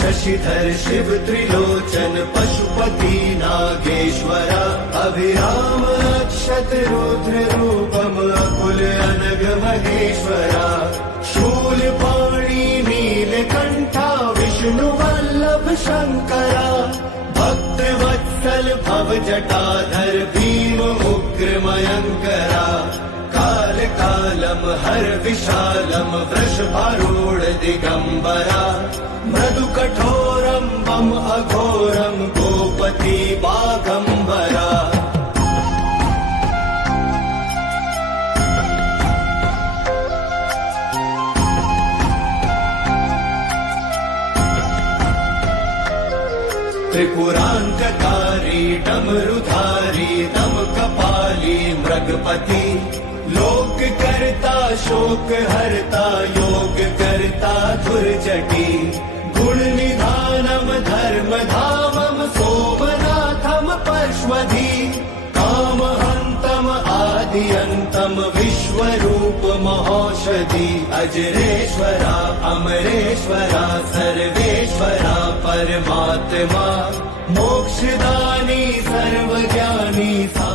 शशिधर शिव त्रिलोचन पशुपति नागेश्वरा अभिराम अक्षत रुद्र रूपम अकुल अनग महेश्वरा शूलपाणि नीलकंठा विष्णु वल्लभ शंकरा भक्त वत्सल भव जटाधर भीम उग्र मयंकरा काल कालम हर विशालम वृषभारूढ़ दिगंबरा मृदु कठोरम मम अघोरम गोपति बागंबरा त्रिपुरांतकारी डमरुधारी दम कपाली मृगपति लोक करता शोक हरता योग करता धुर्जटी गुण निधानम धर्म धामम सोमनाथम परश्वधी काम हंतम आदि अंतम विश्वरूप महौषधि अजरेश्वरा अमरेश्वरा सर्वेश्वरा परमात्मा मोक्षदानी सर्वज्ञानी सा